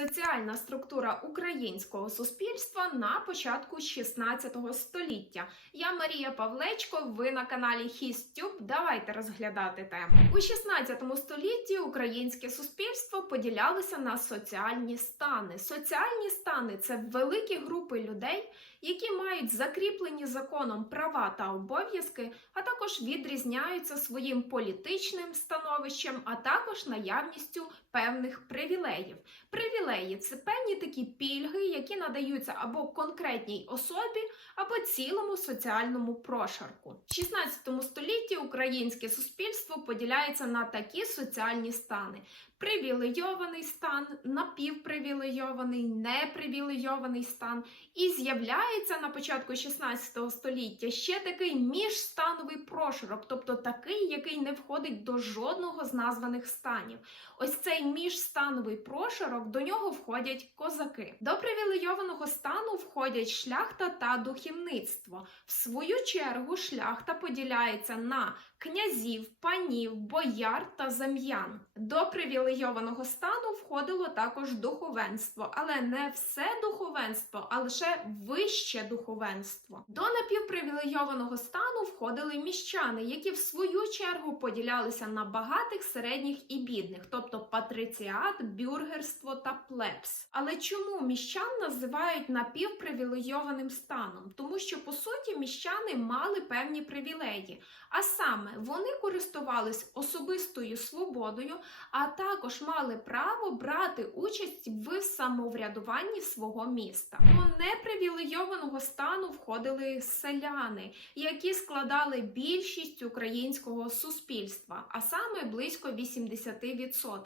Соціальна структура українського суспільства на початку 16 століття. Я Марія Павлечко. Ви на каналі HisTube. Давайте розглядати тему. У 16 столітті українське суспільство поділялося на соціальні стани. Соціальні стани це великі групи людей, які мають закріплені законом права та обов'язки, а також відрізняються своїм політичним становищем, а також наявністю певних привілеїв. Привілеї це певні такі пільги, які надаються або конкретній особі, або цілому соціальному прошарку. В 16 столітті українське суспільство поділяється на такі соціальні стани: привілейований стан, напівпривілейований, непривілейований стан. І з'являється на початку 16 століття ще такий міжстановий прошарок, тобто такий, який не входить до жодного з названих станів. Ось цей міжстановий прошарок, до нього входять козаки. До привілейованого стану входять шляхта та духівництво. В свою чергу шляхта поділяється на князів, панів, бояр та зам'ян. До привілейованого стану входило також духовенство, але не все духовенство, а лише вище духовенство. До напівпривілейованого стану входили міщани, які в свою чергу поділялися на багатих, середніх і бідних, тобто патриціат, бюргерство та плебс. Але чому міщан називають напівпривілейованим станом? Тому що по суті міщани мали певні привілеї, а саме вони користувались особистою свободою, а також мали право брати участь в самоврядуванні свого міста. До непривілейованого стану входили селяни, які складали більшість українського суспільства, а саме близько 80%.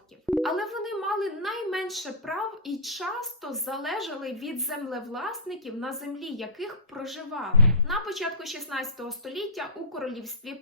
Але вони мали найменше прав і часто залежали від землевласників, на землі яких проживали. На початку 16 століття у королівстві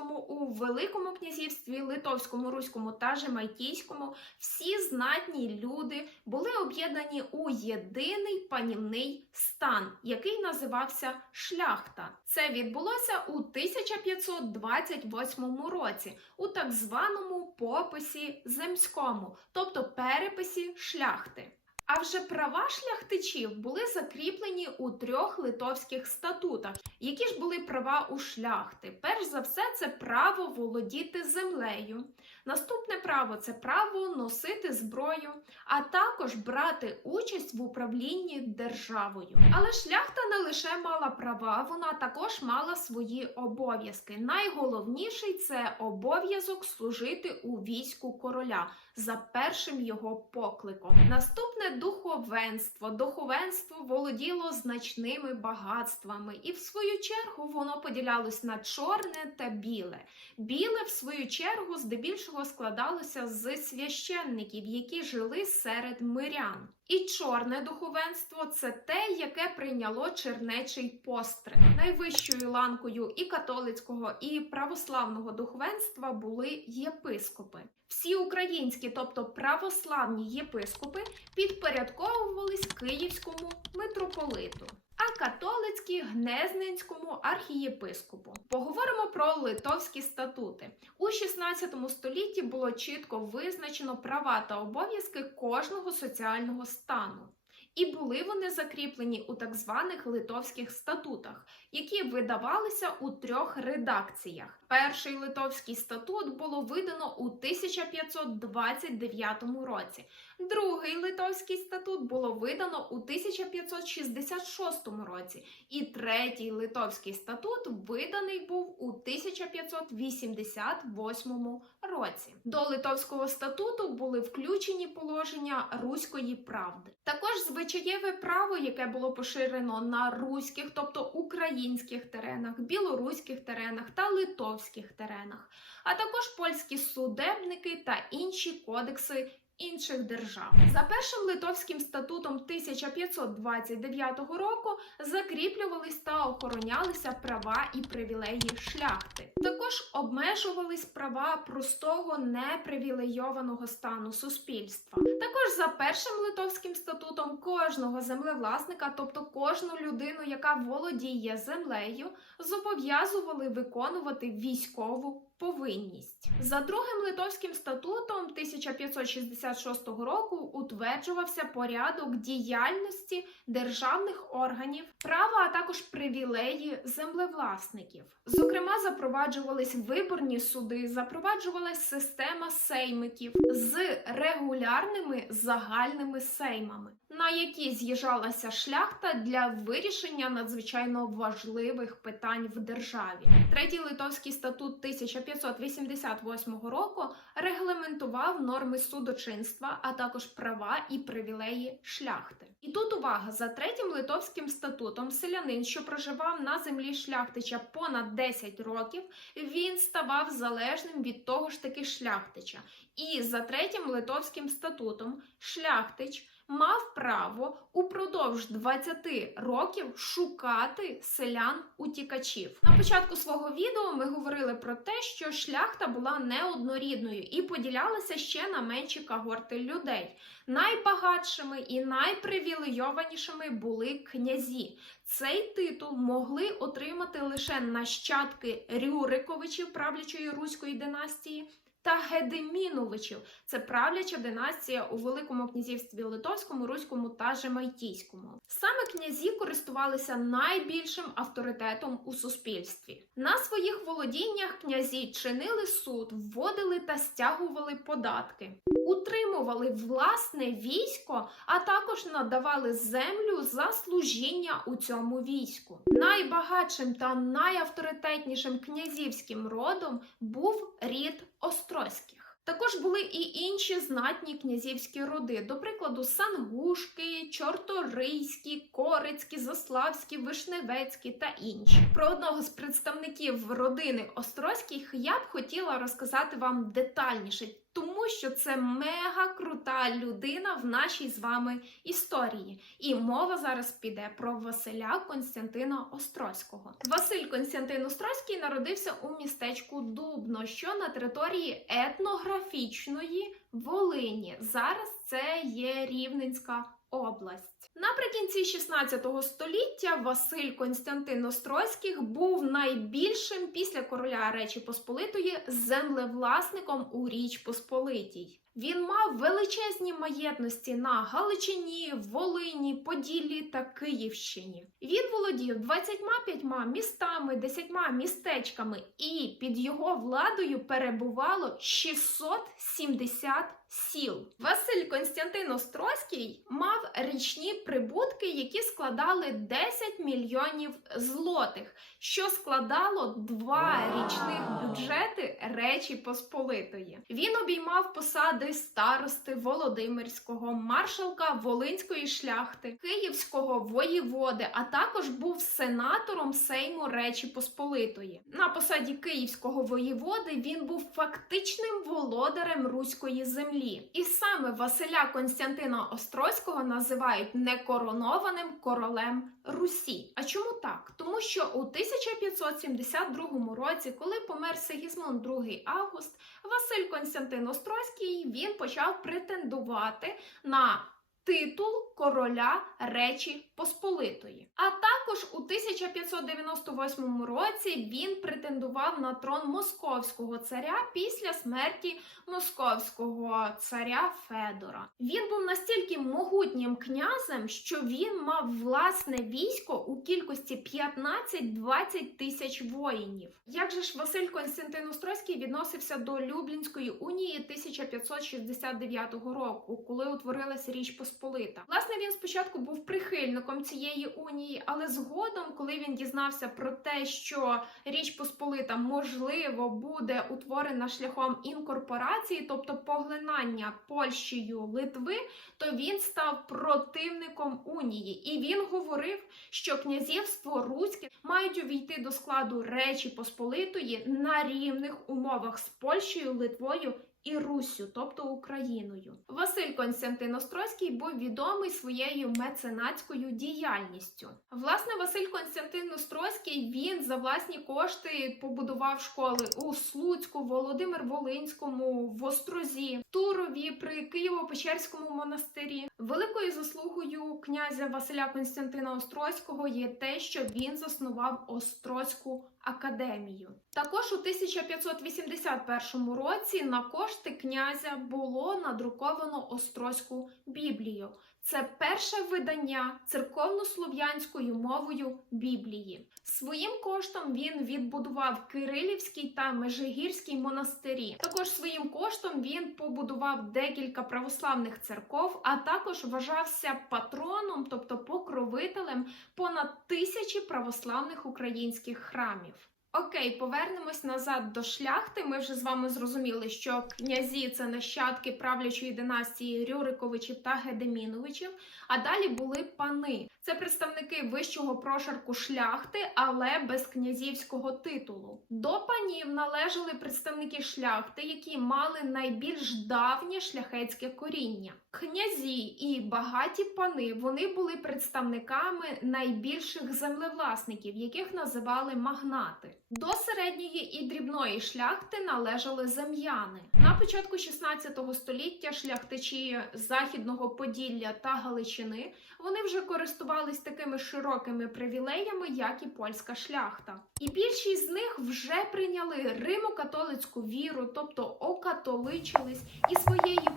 польському, у Великому князівстві, Литовському, Руському та Жемайтійському всі знатні люди були об'єднані у єдиний панівний стан, який називався шляхта. Це відбулося у 1528 році у так званому пописі земському, тобто переписі шляхти. А вже права шляхтичів були закріплені у трьох литовських статутах. Які ж були права у шляхти? Перш за все, це право володіти землею. Наступне право це право носити зброю, а також брати участь в управлінні державою. Але шляхта не лише мала права, вона також мала свої обов'язки. Найголовніший це обов'язок служити у війську короля за першим його покликом. Наступне духовенство. Духовенство володіло значними багатствами, і в свою чергу воно поділялось на чорне та біле. Біле, в свою чергу, здебільшого складалося з священників, які жили серед мирян. І чорне духовенство це те, яке прийняло чернечий постриг. Найвищою ланкою і католицького, і православного духовенства були єпископи. Всі українські, тобто православні єпископи, підпорядковувались київському митрополиту. А католицькі Гнезненському архієпископу. Поговоримо про литовські статути. У 16 столітті було чітко визначено права та обов'язки кожного соціального стану. І були вони закріплені у так званих литовських статутах, які видавалися у трьох редакціях. Перший литовський статут було видано у 1529 році. Другий литовський статут було видано у 1566 році, і третій литовський статут виданий був у 1588 році. До литовського статуту були включені положення руської правди. Також звичаєве право, яке було поширено на руських, тобто українських теренах, білоруських теренах та литовських теренах, а також польські судебники та інші кодекси інших держав. За першим литовським статутом 1529 року закріплювались та охоронялися права і привілеї шляхти. Також обмежувались права простого непривілейованого стану суспільства. Також за першим литовським статутом кожного землевласника, тобто кожну людину, яка володіє землею, зобов'язували виконувати військову повинність. За другим литовським статутом 1566 року утверджувався порядок діяльності державних органів, права, а також привілеї землевласників. Зокрема, запроваджувались виборні суди, запроваджувалась система сеймиків з регулярними загальними сеймами, на які з'їжджалася шляхта для вирішення надзвичайно важливих питань в державі. Третій литовський статут 1588 року регламентував норми судочинства, а також права і привілеї шляхти. І тут увага за третім литовським статутом селянин, що проживав на землі шляхтича понад 10 років, він ставав залежним від того ж таки шляхтича. І за третім литовським статутом шляхтич мав право упродовж 20 років шукати селян утікачів. На початку свого відео ми говорили про те, що шляхта була неоднорідною і поділялася ще на менші когорти людей. Найбагатшими і найпривілейованішими були князі. Цей титул могли отримати лише нащадки Рюриковичів правлячої руської династії. Та Гедеміновичів це правляча династія у Великому князівстві Литовському, Руському та Жемайтійському. Саме князі користувалися найбільшим авторитетом у суспільстві. На своїх володіннях князі чинили суд, вводили та стягували податки, утримували власне військо, а також надавали землю за служіння у цьому війську. Найбагатшим та найавторитетнішим князівським родом був рід Острозьких. Також були і інші знатні князівські роди, до прикладу, Сангушки, Чорторийські, Корицькі, Заславські, Вишневецькі та інші. Про одного з представників родини Острозьких я б хотіла розказати вам детальніше, тому що це мега крута людина в нашій з вами історії. І мова зараз піде про Василя Константина Острозького. Василь Константин Острозький народився у містечку Дубно, що на території етнографічної Волині. Зараз це є Рівненська область. Наприкінці 16 століття Василь Константин Острозьких був найбільшим після короля Речі Посполитої землевласником у Річ Посполитій. Він мав величезні маєтності на Галичині, Волині, Поділлі та Київщині. Він володів 25 містами, 10 містечками, і під його владою перебувало 670 сіл. Василь Константин Острозький мав річні прибутки, які складали 10 мільйонів злотих, що складало два річних бюджети Речі Посполитої. Він обіймав посади старости Володимирського, маршалка Волинської шляхти, Київського воєводи, а також був сенатором Сейму Речі Посполитої. На посаді Київського воєводи він був фактичним володарем руської землі. І саме Василя Константина Острозького називають некоронованим королем Русі. А чому так? Тому що у 1572 році, коли помер Сигізмунд II Август, Василь Константин Острозький він почав претендувати на титул короля Речі Посполитої. А також у 1598 році він претендував на трон московського царя після смерті московського царя Федора. Він був настільки могутнім князем, що він мав власне військо у кількості 15-20 тисяч воїнів. Як же ж Василь Константин Острозький відносився до Люблінської унії 1569 року, коли утворилася Річ Посполита? Власне, він спочатку був прихильником цієї унії, але згодом, коли він дізнався про те, що Річ Посполита можливо буде утворена шляхом інкорпорації, тобто поглинання Польщею Литви, то він став противником унії, і він говорив, що князівство Руське мають увійти до складу Речі Посполитої на рівних умовах з Польщею, Литвою і Руссю, тобто Україною. Василь Константин Острозький був відомий своєю меценатською діяльністю. Власне, Василь Константин Острозький він за власні кошти побудував школи у Слуцьку, Володимир Волинському, в Острозі, Турові при Києво-Печерському монастирі. Великою заслугою князя Василя Константина Острозького є те, що він заснував Острозьку академію. Також у 1581 році на кошти князя було надруковано Острозьку Біблію. Це перше видання церковнослов'янською мовою Біблії. Своїм коштом він відбудував Кирилівський та Межигірський монастирі. Також своїм коштом він побудував декілька православних церков, а також вважався патроном, тобто покровителем понад тисячі православних українських храмів. Окей, повернемось назад до шляхти. Ми вже з вами зрозуміли, що князі це нащадки правлячої династії Рюриковичів та Гедеміновичів. А далі були пани. Це представники вищого прошарку шляхти, але без князівського титулу. До панів належали представники шляхти, які мали найбільш давнє шляхетське коріння. Князі і багаті пани вони були представниками найбільших землевласників, яких називали магнати. До середньої і дрібної шляхти належали зем'яни. На початку 16 століття шляхтичі західного Поділля та Галичини вони вже користувались такими широкими привілеями, як і польська шляхта. І більшість з них вже прийняли римо-католицьку віру, тобто окатоличились, і своєю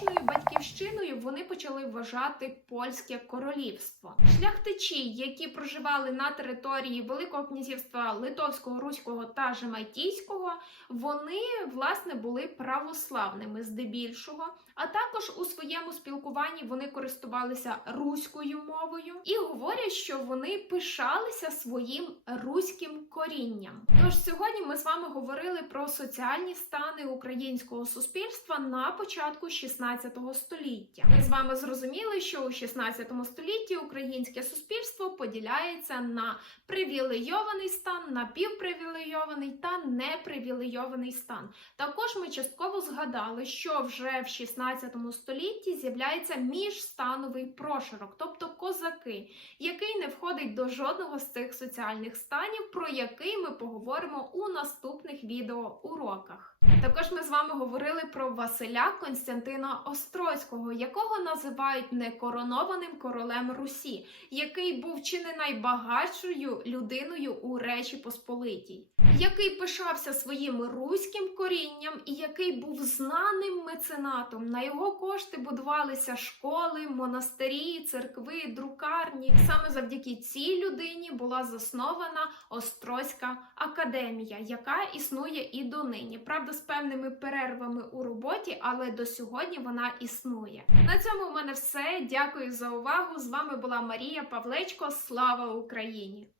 політичною батьківщиною вони почали вважати польське королівство. Шляхтичі, які проживали на території Великого князівства Литовського, Руського та Жемайтійського, вони власне були православними здебільшого, а також у своєму спілкуванні вони користувалися руською мовою і говорять, що вони пишалися своїм руським корінням. Тож сьогодні ми з вами говорили про соціальні стани українського суспільства на початку 16 століття. Ми з вами зрозуміли, що у 16 столітті українське суспільство поділяється на привілейований стан, напівпривілейований та непривілейований стан. Також ми частково згадали, що вже в 16 столітті з'являється міжстановий прошарок, тобто козаки, який не входить до жодного з цих соціальних станів, про який ми поговоримо у наступних відеоуроках. Також ми з вами говорили про Василя Константина Острозького, якого називають некоронованим королем Русі, який був чи не найбагатшою людиною у Речі Посполитій, який пишався своїм руським корінням і який був знаним меценатом. На його кошти будувалися школи, монастирі, церкви, друкарні. Саме завдяки цій людині була заснована Острозька академія, яка існує і донині. Правда, з певними перервами у роботі, але до сьогодні вона існує. На цьому в мене все. Дякую за увагу. З вами була Марія Павлечко. Слава Україні!